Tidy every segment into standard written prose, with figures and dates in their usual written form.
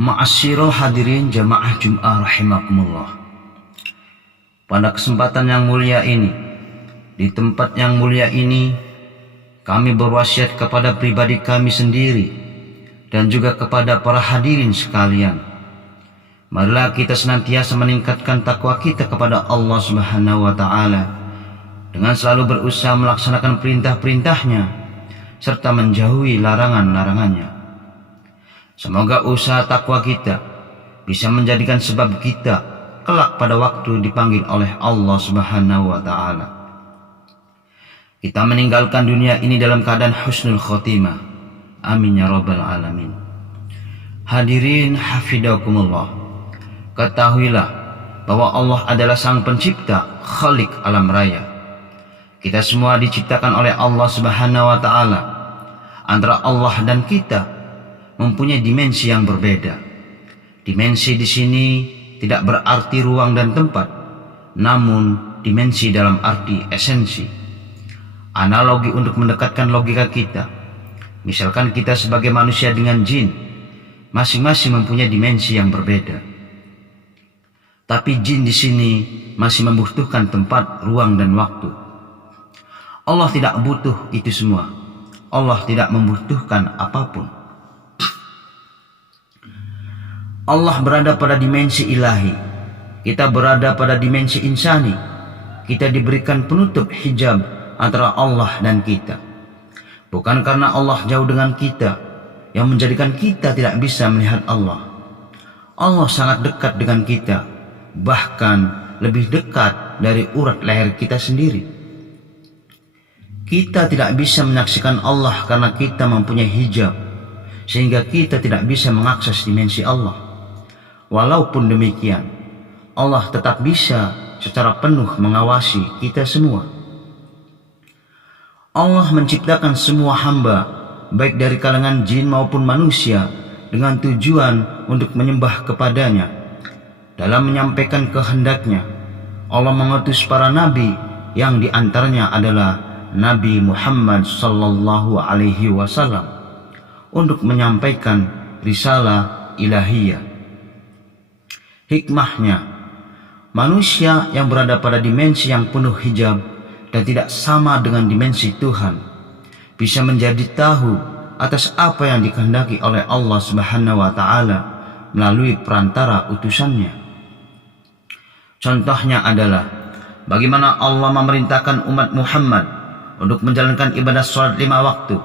Ma'asyiral hadirin jamaah Jum'ah rahimakumullah. Pada kesempatan yang mulia ini, di tempat yang mulia ini, kami berwasiat kepada pribadi kami sendiri dan juga kepada para hadirin sekalian. Marilah kita senantiasa meningkatkan takwa kita kepada Allah Subhanahu wa Ta'ala dengan selalu berusaha melaksanakan perintah-perintahnya serta menjauhi larangan-larangannya. Semoga usaha takwa kita bisa menjadikan sebab kita kelak pada waktu dipanggil oleh Allah Subhanahu wa Ta'ala. Kita meninggalkan dunia ini dalam keadaan husnul khotimah. Amin ya rabbal alamin. Hadirin hafidakumullah, ketahuilah bahwa Allah adalah sang pencipta, khalik alam raya. Kita semua diciptakan oleh Allah Subhanahu wa Ta'ala. Antara Allah dan kita mempunyai dimensi yang berbeda. Dimensi di sini tidak berarti ruang dan tempat, namun dimensi dalam arti esensi. Analogi untuk mendekatkan logika kita. Misalkan kita sebagai manusia dengan jin, masing-masing mempunyai dimensi yang berbeda. Tapi jin di sini masih membutuhkan tempat, ruang dan waktu. Allah tidak butuh itu semua. Allah tidak membutuhkan apapun. Allah berada pada dimensi ilahi, kita berada pada dimensi insani. Kita diberikan penutup hijab antara Allah dan kita. Bukan karena Allah jauh dengan kita yang menjadikan kita tidak bisa melihat Allah. Allah sangat dekat dengan kita, bahkan lebih dekat dari urat leher kita sendiri. Kita tidak bisa menyaksikan Allah karena kita mempunyai hijab, sehingga kita tidak bisa mengakses dimensi Allah. Walaupun demikian, Allah tetap bisa secara penuh mengawasi kita semua. Allah menciptakan semua hamba, baik dari kalangan jin maupun manusia, dengan tujuan untuk menyembah kepadanya. Dalam menyampaikan kehendaknya, Allah mengutus para nabi yang diantaranya adalah Nabi Muhammad sallallahu alaihi wasallam untuk menyampaikan risalah ilahiyah. Hikmahnya, manusia yang berada pada dimensi yang penuh hijab dan tidak sama dengan dimensi Tuhan bisa menjadi tahu atas apa yang dikehendaki oleh Allah Subhanahu wa Ta'ala melalui perantara utusannya. Contohnya adalah bagaimana Allah memerintahkan umat Muhammad untuk menjalankan ibadah sholat 5 waktu.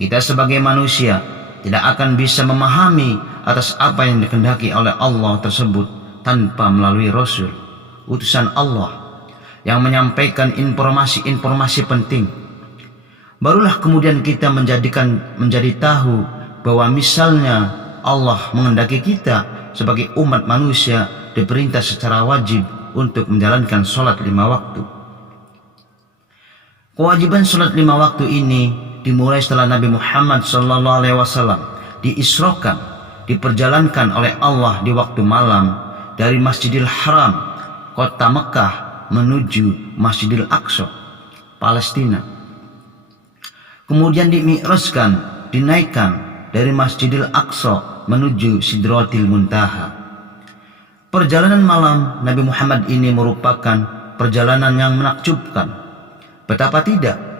Kita sebagai manusia tidak akan bisa memahami atas apa yang dikehendaki oleh Allah tersebut tanpa melalui Rasul, utusan Allah yang menyampaikan informasi-informasi penting. Barulah kemudian kita menjadi tahu bahwa misalnya Allah menghendaki kita sebagai umat manusia diperintah secara wajib untuk menjalankan sholat 5 waktu. Kewajiban sholat 5 waktu ini dimulai setelah Nabi Muhammad SAW diisrokan, diperjalankan oleh Allah di waktu malam dari Masjidil Haram, kota Mekah, menuju Masjidil Aqsa, Palestina. Kemudian dimi'rajkan, dinaikkan dari Masjidil Aqsa menuju Sidratil Muntaha. Perjalanan malam Nabi Muhammad ini merupakan perjalanan yang menakjubkan. Betapa tidak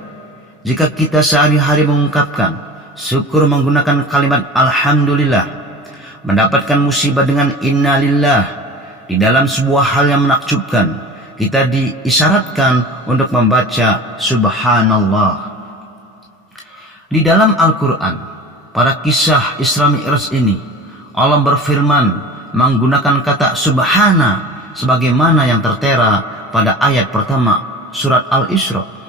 jika kita sehari-hari mengungkapkan syukur menggunakan kalimat Alhamdulillah, mendapatkan musibah dengan innalillah. Di dalam sebuah hal yang menakjubkan, kita diisyaratkan untuk membaca Subhanallah. Di dalam Al-Quran, pada kisah Isra Mi'raj ini, Allah berfirman menggunakan kata Subhana sebagaimana yang tertera pada ayat pertama surat Al-Isra.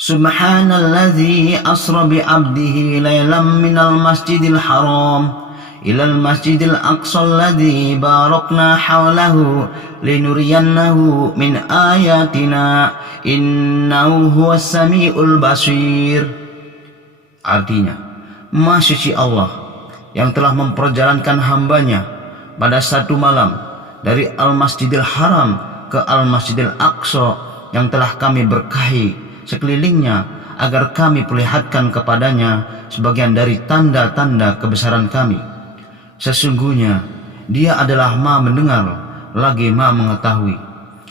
Subhanalladzi asra bi'abdihi laylan minal masjidil haram ilal masjidil aqsa alladzi barakna hawlahu linuriyannahu min ayatina innahu huwas sami'ul basir. Artinya, Maha Suci Allah yang telah memperjalankan hambanya pada satu malam dari Al-Masjidil Haram ke Al-Masjidil Aqsa yang telah kami berkahi sekelilingnya agar kami perlihatkan kepadanya sebagian dari tanda-tanda kebesaran kami. Sesungguhnya Dia adalah Maha mendengar lagi Maha mengetahui.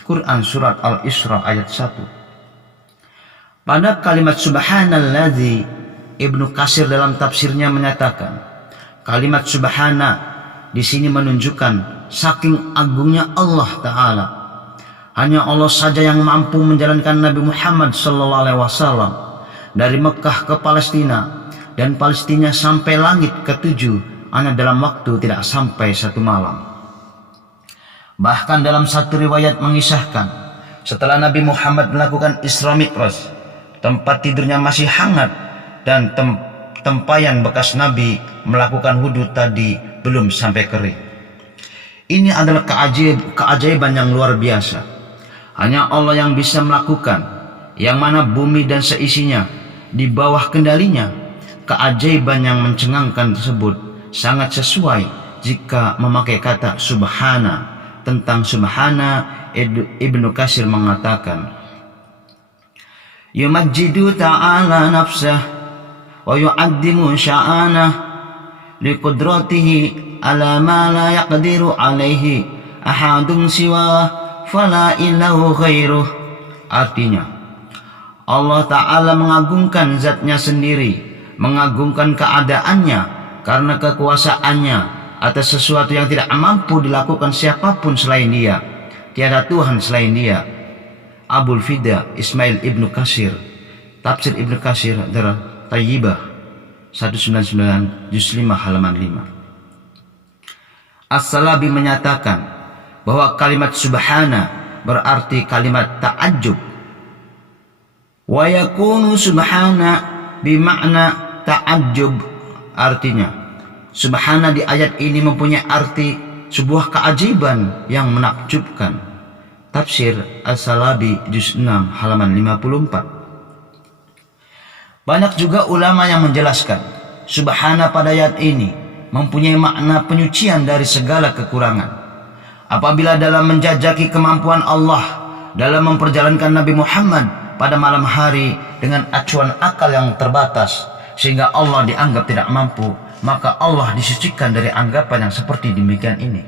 Quran Surat Al-Isra ayat 1. Pada kalimat Subhanalladzi, Ibnu Katsir dalam tafsirnya menyatakan, kalimat Subhana di sini menunjukkan saking agungnya Allah Ta'ala. Hanya Allah saja yang mampu menjalankan Nabi Muhammad SAW dari Mekah ke Palestina dan Palestina sampai langit ketujuh hanya dalam waktu tidak sampai 1 malam. Bahkan dalam satu riwayat mengisahkan, setelah Nabi Muhammad melakukan Isra Mi'raj, tempat tidurnya masih hangat dan tempayan bekas Nabi melakukan wudhu tadi belum sampai kering. Ini adalah keajaiban yang luar biasa. Hanya Allah yang bisa melakukan, yang mana bumi dan seisinya di bawah kendalinya. Keajaiban yang mencengangkan tersebut sangat sesuai jika memakai kata Subhana. Tentang Subhana, Ibnu Katsir mengatakan, yumajjidu ta'ala nafsah wa yu'addimu sya'anah liqudratihi ala ma la yaqdiru alaihi ahadun siwa fala illahu ghairuh. Artinya, Allah Ta'ala mengagungkan zatnya sendiri, mengagungkan keadaannya karena kekuasaannya atas sesuatu yang tidak mampu dilakukan siapapun selain Dia. Tiada Tuhan selain Dia. Abul Fida Ismail Ibnu Katsir, Tafsir Ibnu Katsir Darah Tayyibah 199 juz 5 halaman 5. As-Salabi menyatakan bahwa kalimat Subhana berarti kalimat ta'ajjub. Wa yakunu Subhana bimakna ta'ajjub. Artinya, Subhana di ayat ini mempunyai arti sebuah keajaiban yang menakjubkan. Tafsir As-Salabi juz 6 halaman 54. Banyak juga ulama yang menjelaskan Subhana pada ayat ini mempunyai makna penyucian dari segala kekurangan. Apabila dalam menjajaki kemampuan Allah dalam memperjalankan Nabi Muhammad pada malam hari dengan acuan akal yang terbatas sehingga Allah dianggap tidak mampu, maka Allah disucikan dari anggapan yang seperti demikian ini.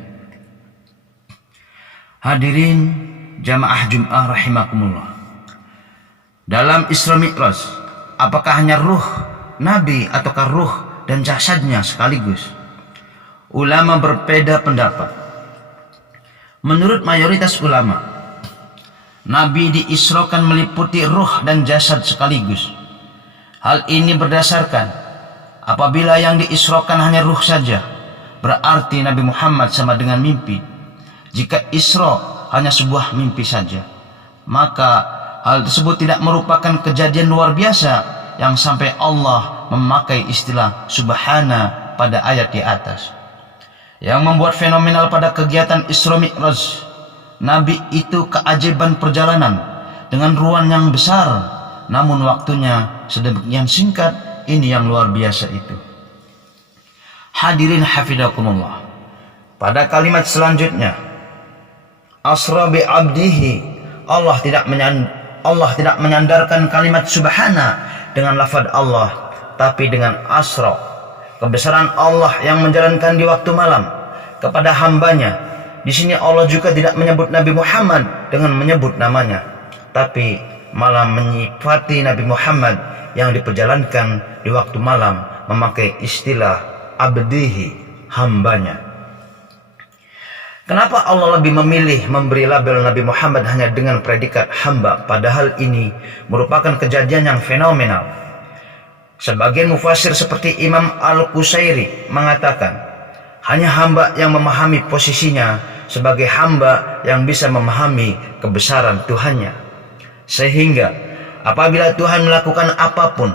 Hadirin jamaah Jum'ah rahimakumullah. Dalam Isra Mi'raj, apakah hanya ruh Nabi ataukah ruh dan jasadnya sekaligus? Ulama berbeda pendapat. Menurut mayoritas ulama, Nabi diisrokan meliputi ruh dan jasad sekaligus. Hal ini berdasarkan apabila yang diisrokan hanya ruh saja, berarti Nabi Muhammad sama dengan mimpi. Jika Isra hanya sebuah mimpi saja, maka hal tersebut tidak merupakan kejadian luar biasa yang sampai Allah memakai istilah Subhana pada ayat di atas. Yang membuat fenomenal pada kegiatan Isra Mi'raj Nabi itu keajaiban perjalanan dengan ruang yang besar, namun waktunya sedemikian singkat. Ini yang luar biasa itu. Hadirin hafizakumullah. Pada kalimat selanjutnya, asra bi abdihi, Allah tidak menyandarkan kalimat Subhana dengan lafaz Allah, tapi dengan asra. Kebesaran Allah yang menjalankan di waktu malam kepada hambanya. Di sini Allah juga tidak menyebut Nabi Muhammad dengan menyebut namanya, tapi malah menyifati Nabi Muhammad yang diperjalankan di waktu malam memakai istilah abdihi, hambanya. Kenapa Allah lebih memilih memberi label Nabi Muhammad hanya dengan predikat hamba, padahal ini merupakan kejadian yang fenomenal? Sebagian mufassir seperti Imam Al-Qusairi mengatakan, hanya hamba yang memahami posisinya sebagai hamba yang bisa memahami kebesaran Tuhannya. Sehingga apabila Tuhan melakukan apapun,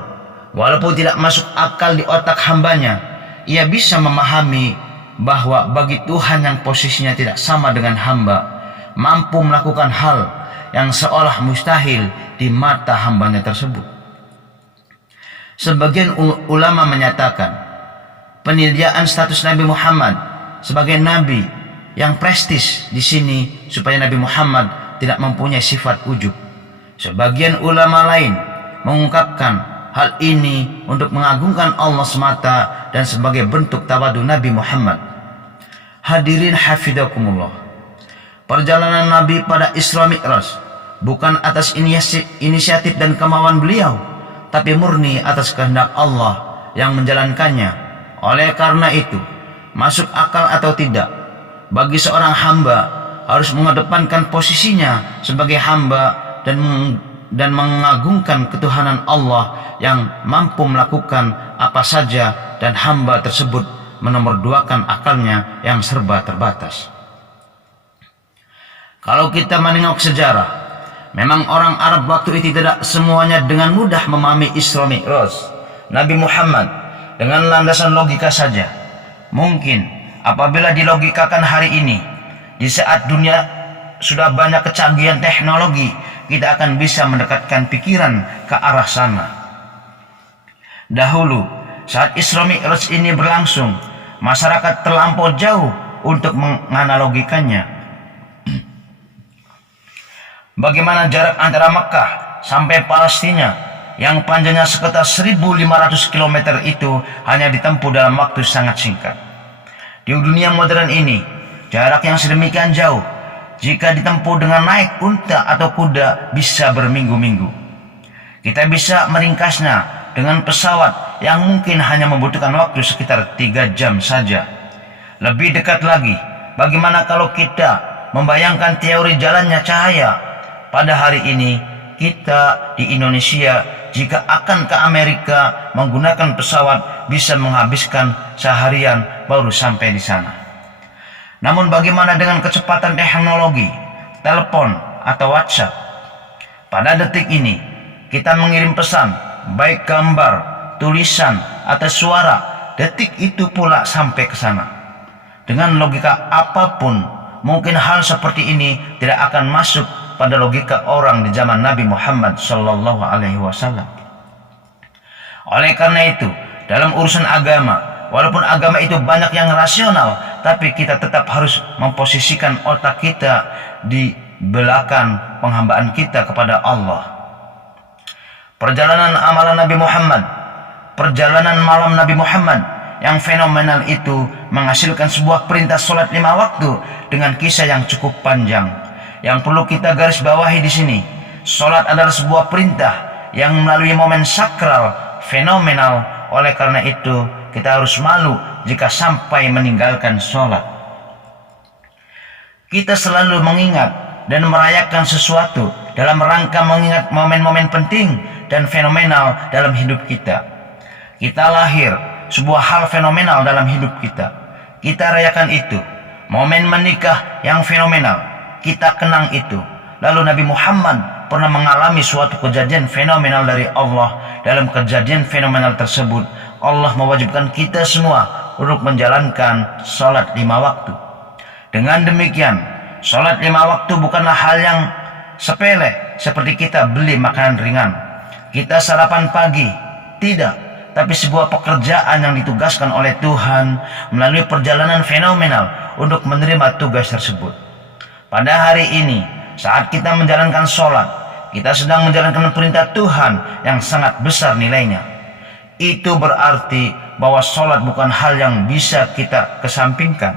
walaupun tidak masuk akal di otak hambanya, ia bisa memahami bahwa bagi Tuhan yang posisinya tidak sama dengan hamba, mampu melakukan hal yang seolah mustahil di mata hambanya tersebut. Sebagian ulama menyatakan, penyediaan status Nabi Muhammad sebagai Nabi yang prestis di sini supaya Nabi Muhammad tidak mempunyai sifat ujub. Sebagian ulama lain mengungkapkan hal ini untuk mengagungkan Allah semata dan sebagai bentuk tawadu Nabi Muhammad. Hadirin hafizakumullah, perjalanan Nabi pada Isra Mi'raj bukan atas inisiatif dan kemauan beliau, tapi murni atas kehendak Allah yang menjalankannya. Oleh karena itu, masuk akal atau tidak, bagi seorang hamba harus mengedepankan posisinya sebagai hamba dan mengagungkan ketuhanan Allah yang mampu melakukan apa saja, dan hamba tersebut menomorduakan akalnya yang serba terbatas. Kalau kita menengok sejarah, memang orang Arab waktu itu tidak semuanya dengan mudah memahami Isra Mi'raj Nabi Muhammad dengan landasan logika saja. Mungkin apabila dilogikakan hari ini, di saat dunia sudah banyak kecanggihan teknologi, kita akan bisa mendekatkan pikiran ke arah sana. Dahulu, saat Isra Mi'raj ini berlangsung, masyarakat terlampau jauh untuk menganalogikannya. Bagaimana jarak antara Mekah sampai Palestina yang panjangnya sekitar 1.500 km itu hanya ditempuh dalam waktu sangat singkat. Di dunia modern ini, jarak yang sedemikian jauh, jika ditempuh dengan naik unta atau kuda, bisa berminggu-minggu. Kita bisa meringkasnya dengan pesawat yang mungkin hanya membutuhkan waktu sekitar 3 jam saja. Lebih dekat lagi, bagaimana kalau kita membayangkan teori jalannya cahaya? Pada hari ini, kita di Indonesia jika akan ke Amerika menggunakan pesawat bisa menghabiskan seharian baru sampai di sana. Namun bagaimana dengan kecepatan teknologi, telepon atau WhatsApp? Pada detik ini, kita mengirim pesan, baik gambar, tulisan, atau suara, detik itu pula sampai ke sana. Dengan logika apapun, mungkin hal seperti ini tidak akan masuk pada logika orang di zaman Nabi Muhammad SAW. Oleh karena itu, dalam urusan agama, walaupun agama itu banyak yang rasional, tapi kita tetap harus memposisikan otak kita di belakang penghambaan kita kepada Allah. Perjalanan amalan Nabi Muhammad, perjalanan malam Nabi Muhammad yang fenomenal itu menghasilkan sebuah perintah sholat 5 waktu dengan kisah yang cukup panjang. Yang perlu kita garis bawahi di sini, sholat adalah sebuah perintah yang melalui momen sakral, fenomenal. Oleh karena itu, kita harus malu jika sampai meninggalkan sholat. Kita selalu mengingat dan merayakan sesuatu dalam rangka mengingat momen-momen penting dan fenomenal dalam hidup kita. Kita lahir, sebuah hal fenomenal dalam hidup kita. Kita rayakan itu. Momen menikah yang fenomenal, kita kenang itu. Lalu Nabi Muhammad pernah mengalami suatu kejadian fenomenal dari Allah. Dalam kejadian fenomenal tersebut, Allah mewajibkan kita semua untuk menjalankan sholat 5 waktu. Dengan demikian, sholat 5 waktu bukanlah hal yang sepele seperti kita beli makanan ringan, kita sarapan pagi, tidak, tapi sebuah pekerjaan yang ditugaskan oleh Tuhan melalui perjalanan fenomenal untuk menerima tugas tersebut. Pada hari ini, saat kita menjalankan sholat, kita sedang menjalankan perintah Tuhan yang sangat besar nilainya. Itu berarti bahwa sholat bukan hal yang bisa kita kesampingkan.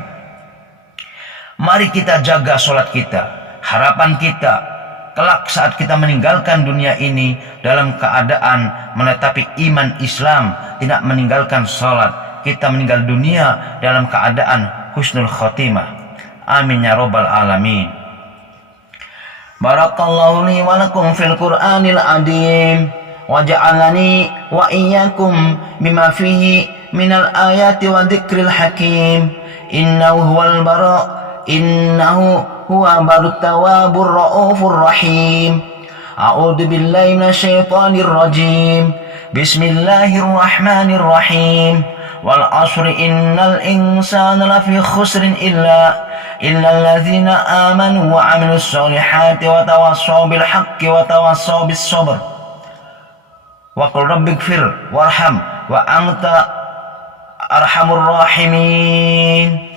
Mari kita jaga sholat kita. Harapan kita, kelak saat kita meninggalkan dunia ini dalam keadaan menetapi iman Islam, tidak meninggalkan sholat, kita meninggal dunia dalam keadaan husnul khotimah. Amin ya rabbal alamin. Barakallahu li wa lakum fil Qur'anil adim, wa ja'alani wa iyyakum bima fihi minal ayati wa dzikril hakim. Innahu huwa barut tawwabur raufur rahim. A'udzu billahi minasyaitonir rajim. Bismillahirrahmanirrahim. Wal 'ashri innal insana lafi khusrin illa alladzina amanu wa 'amilus solihati wa tawassaw bil haqqi wa tawassaw bis sabr. Wa qul rabbighfir warham wa anta arhamur rahimin.